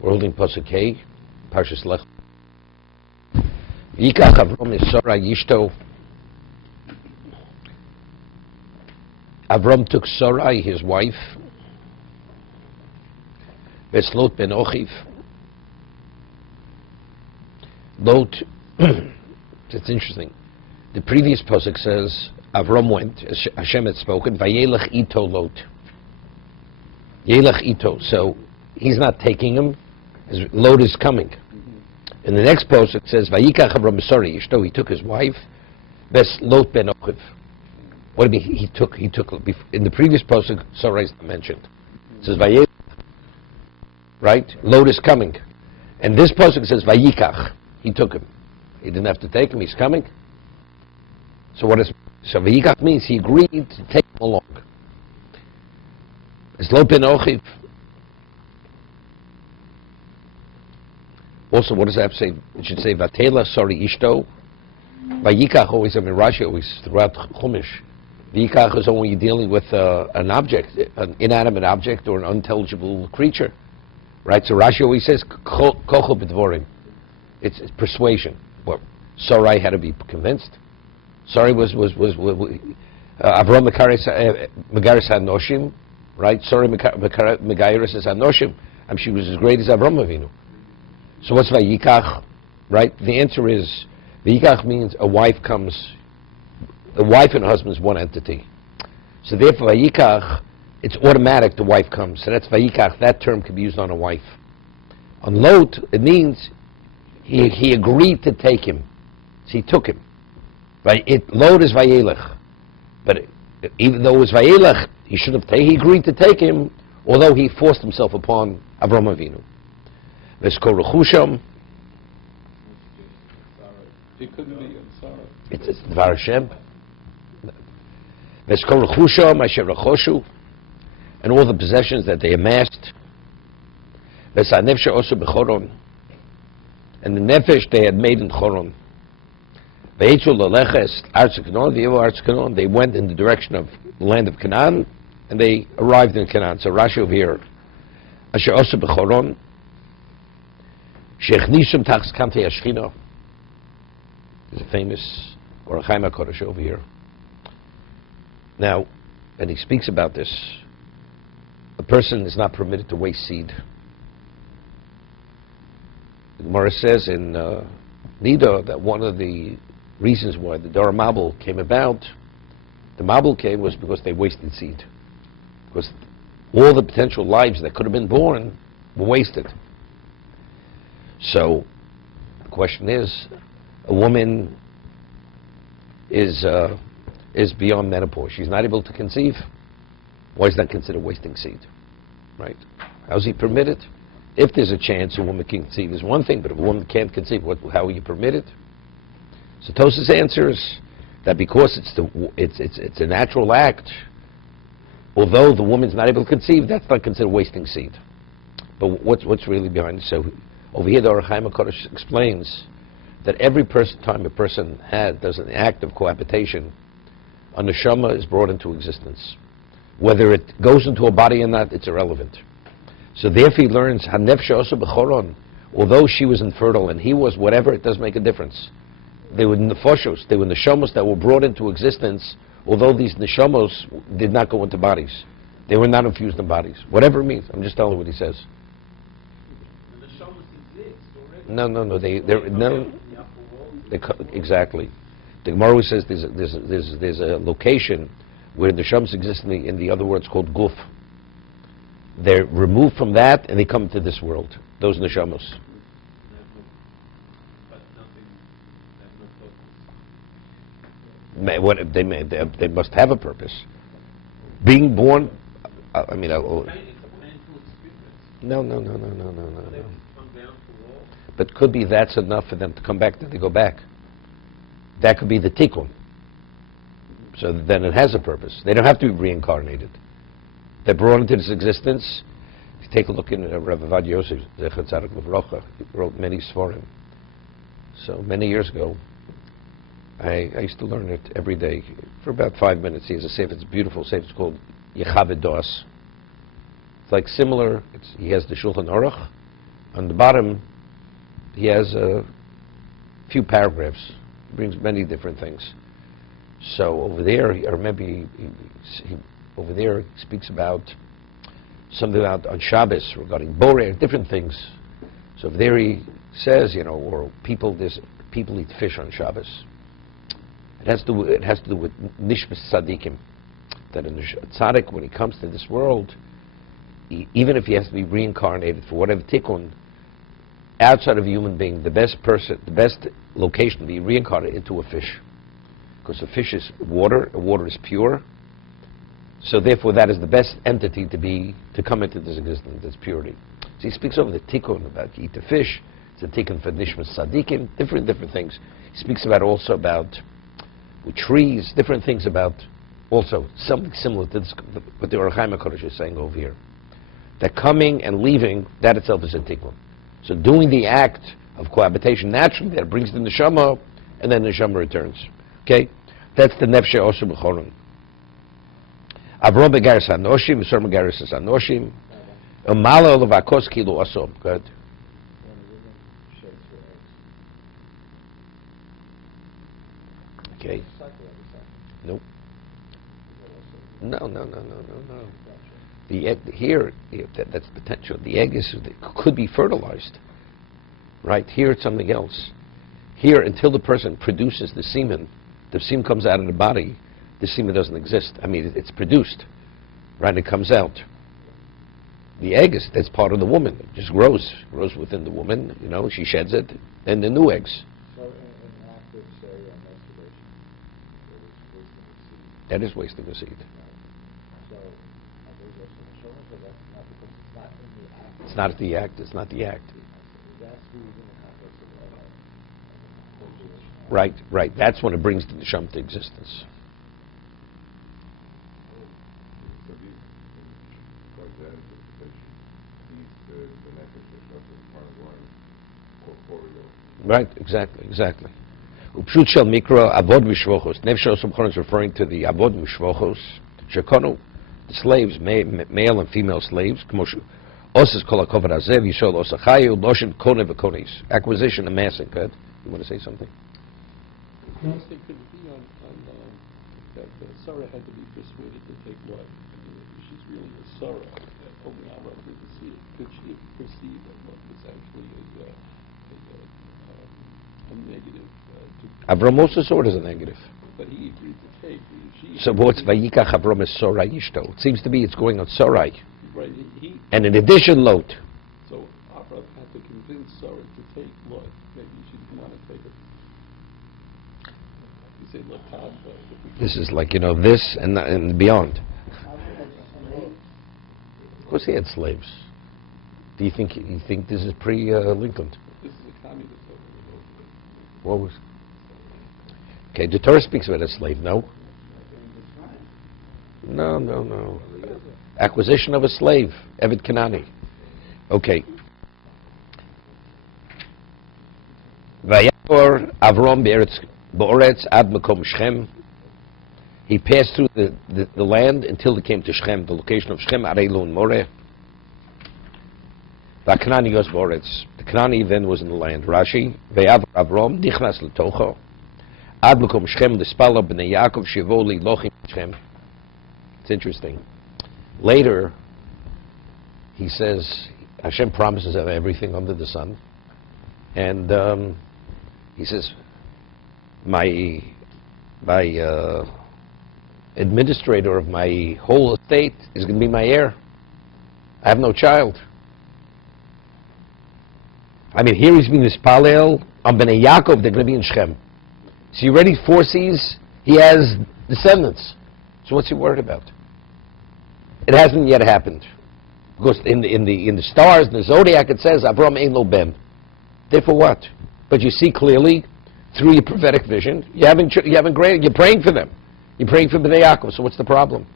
We're holding pasuk K, parshas Lech. Yikach Avram es Sarai Yishto. Avram took Sarai, his wife, Lot ben Ochiv. Lot, it's interesting. The previous pasuk says Avram went, as Hashem had spoken, Vayelech ito Lot. Yelech ito. So he's not taking him. Lot is coming. In the next post it says Vayikach Avram Sarai Yishto. He took his wife, Lot ben Ochiv. What do you mean he took? In the previous post Sarai is not mentioned. It says Vayelech. Right? Lot is coming. And this post says Vayikach. He took him. He didn't have to take him. He's coming. So Vayikach means he agreed to take him along. It's Lot ben Ochiv. Also, what does that say? It should say Vatela Sari Ishto. Vayikach always, Rashi always, throughout humash. Vayikach is only dealing with an object, an inanimate object or an unintelligible creature. Right? So Rashi always says Kocho b'dvorim. It's persuasion. Well, Sarai had to be convinced. Sarai was Avram Megaris HaNoshim, right? Sarai Megaris HaNoshim. She was as great as Avram Avinu. So what's Vayikach? Right? The answer is Vayikach means a wife and a husband is one entity. So therefore Vayikach, it's automatic the wife comes. So that's Vayikach. That term can be used on a wife. On Lot, it means he agreed to take him. So he took him. Right? Lot is Vayelech. But even though it was Vayelech, he agreed to take him, although he forced himself upon Avram Avinu. V'skol rechusham. It couldn't be Sarah. It's Dvar Hashem. V'skol rechusham asher rechoshu, and all the possessions that they amassed. V'sanefesh also b'choron, and the nefesh they had made in Choron. V'etzu Lech Lecha, they went in the direction of the land of Canaan, and they arrived in Canaan. So Rashi over here, asher also b'choron. Shechnisum tachs kamtei Ashchina. There's a famous Orach Chaim HaKodesh over here. Now, and he speaks about this, a person is not permitted to waste seed. The Gemara says in Nida that one of the reasons why the Dor Mabul came about, the Mabul came was because they wasted seed. Because all the potential lives that could have been born were wasted. So, the question is, a woman is beyond menopause. She's not able to conceive. Why is that considered wasting seed? Right? How's he permitted? If there's a chance a woman can conceive is one thing, but if a woman can't conceive, how are you permitted? So Tosas answers that because it's a natural act, although the woman's not able to conceive, that's not considered wasting seed. But what's really behind it? So over here, the Orach Chaim HaKodesh explains that every time a person does an act of cohabitation, a neshama is brought into existence. Whether it goes into a body or not, it's irrelevant. So therefore he learns, Hanefsha also b'choron, although she was infertile and he was whatever, it does make a difference. They were nefoshos, they were neshamos that were brought into existence, although these neshamos did not go into bodies. They were not infused in bodies. Whatever it means, I'm just telling you what he says. The neshamos exist No, already. exactly. The Gemara says there's a location where the neshamos exist in the other words called guf. They're removed from that and they come to this world. Those neshamos. They must have a purpose. Being born, No. But could be that's enough for them to come back, then they go back. That could be the tikkun. So then it has a purpose. They don't have to be reincarnated. They're brought into this existence. If you take a look in Rav Avad Yosef, Zecher Tzadik L'Vrocha, he wrote many Sforim. So many years ago, I used to learn it every day for about 5 minutes. He has a sefer, it's a beautiful sefer, it's called Yechaveh Das. It's like similar, he has the Shulchan Aruch On the bottom, he has a few paragraphs. He brings many different things. So over there, or maybe over there, he speaks about something about on Shabbos regarding Boreh, different things. So over there he says, or people eat fish on Shabbos. It has to do with nishmas tzaddikim. That in the tzaddik, when he comes to this world, even if he has to be reincarnated for whatever tikkun, outside of a human being, the best location to be reincarnated into a fish. Because a fish is water, water is pure. So therefore that is the best entity to come into this existence, its purity. So he speaks over the tikkun, about you eat the fish, it's a tikkun for nishmas tzaddikim, different things. He speaks also about with trees, different things about also something similar to this, what the Orach Chaim HaKadosh is saying over here. That coming and leaving, that itself is a tikkun. So doing the act of cohabitation naturally, that brings the neshama, and then the neshama returns. Okay? That's the nefshe osur b'choron. Avrom begaris hanoshim, Yisor begaris hanoshim, umala levakos kilu osom. Good. Okay. Nope. No. The egg here, that's potential. The egg could be fertilized. Right? Here it's something else. Here, until the person produces the semen comes out of the body, the semen doesn't exist. I mean, it's produced. Right? It comes out. The egg that's part of the woman. It just grows within the woman. She sheds it, and the new eggs. So in an act of, say, masturbation, That is wasting a seed. so there's also a showing, but that's not because it's not in the act. It's not the act. It's not the act. That's who is in the context of Right. That's when it brings the neshama to existence. So these, like that interpretation, the nefesh is part of corporeal. Right, exactly. Upshut shel mikra avod mishvochos. Nefesh osum b'choron is referring to the avod mishvochos. Shekonu, the slaves, male and female slaves. Osas kol hakovad hazev yisol osachayu loshen kone v'konis. Acquisition, amassing. Good. You want to say something? I was thinking, could it be on that Sarah had to be persuaded to take what? She's really a Sarah. Only Abraham didn't see it. Could she have perceived that what was actually a negative? Avram also saw it as a negative. But he agreed to take. So what's Vayikach Avram is Sorai Ishto? It seems to be it's going on Sorai. Right. And in addition, Lot. So Abraham had to convince Sarah to take Lot. Maybe she didn't want to take it. You say Latab, but This is like, this and beyond. Of course he had slaves. Do you think this is pre-Lincoln? this is a communist over. What was? Okay, the Torah speaks about a slave, no? No. Acquisition of a slave, Eved Kanani. Okay. Vayavor Avram Ba'oretz ad Makom Shechem. He passed through the land until he came to Shechem, the location of Shechem, Areilun Moreh. Va'Kanani Yos Ba'oretz. The Kanani then was in the land. Rashi, Vayavor Avram Nichnas L'tocho. Ad Makom Shechem L'spala B'nei Yaakov Shivo Lilochim Shechem. It's interesting. Later, he says, Hashem promises of everything under the sun. And he says, my administrator of my whole estate is going to be my heir. I have no child. I mean, here he's being mispalel on Bnei Yaakov, they're going to be in Shechem. So he already foresees he has descendants. So what's he worried about? It hasn't yet happened. Because in the stars, in the zodiac, it says, Avram ein lo ben. Therefore what? But you see clearly, through your prophetic vision, you're praying for them. You're praying for Bnei Yaakov, so what's the problem?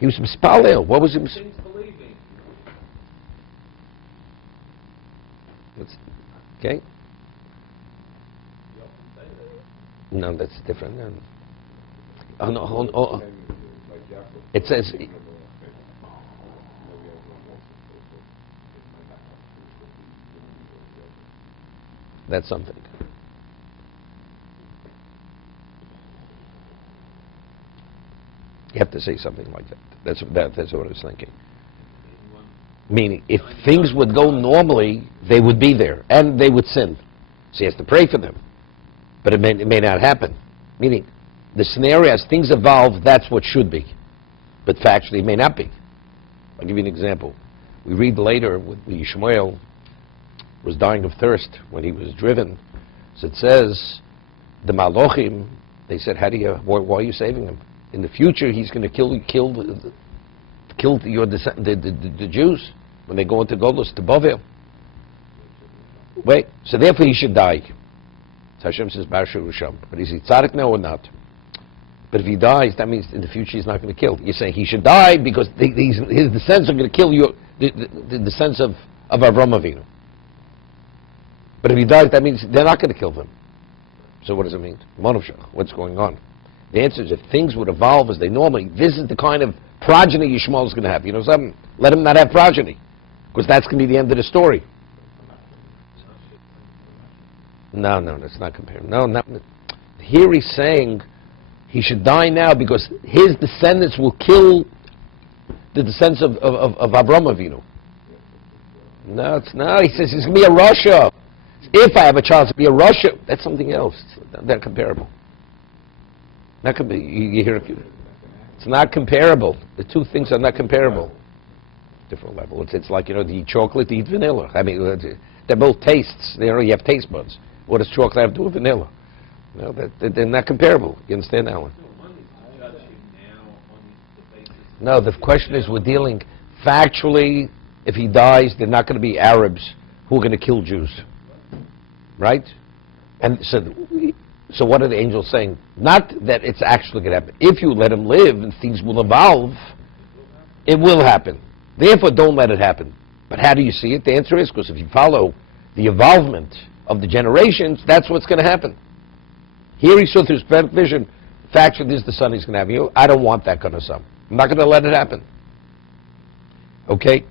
He was mispalel. What was he? Okay. No, that's different. No. It says That's something. You have to say something like that. That's what I was thinking. Meaning, if things would go normally, they would be there, and they would sin. So he has to pray for them. But it may not happen. Meaning, the scenario, as things evolve, that's what should be. But factually, it may not be. I'll give you an example. We read later with Yishmael was dying of thirst when he was driven. So it says, the Malochim, they said, why are you saving him? In the future, he's going to kill the Jews when they go into Golus to Bavel. Wait, so therefore he should die. So Hashem says, Barshu Risham. But is he tzaddik now or not? But if he dies, that means in the future he's not going to kill. You're saying he should die because his descendants are going to kill you, the descendants of Avram Avinu. But if he dies, that means they're not going to kill them. So what does it mean? What's going on? The answer is, if things would evolve as they normally, this is the kind of progeny Yishmael is going to have. You know something? Let him not have progeny, because that's going to be the end of the story. No, that's not comparing. No, not. Here he's saying he should die now because his descendants will kill the descendants of Avram Avinu. No, he says he's going to be a Russia. If I have a child to be a Russia, that's something else. They're comparable. You hear it? It's not comparable. The two things are not comparable. Different level. It's like, you eat chocolate, eat vanilla. I mean, they're both tastes. You have taste buds. What does chocolate have to do with vanilla? No, they're not comparable. You understand, Alan? No, the question is, we're dealing factually. If he dies, they're not going to be Arabs who are going to kill Jews. Right? And so what are the angels saying? Not that it's actually going to happen. If you let him live and things will evolve, it will happen. Therefore, don't let it happen. But how do you see it? The answer is, because if you follow the evolvement of the generations, that's what's going to happen. Here he saw through his prophetic vision, factually, this is the son he's going to have. I don't want that kind of son. I'm not going to let it happen. Okay?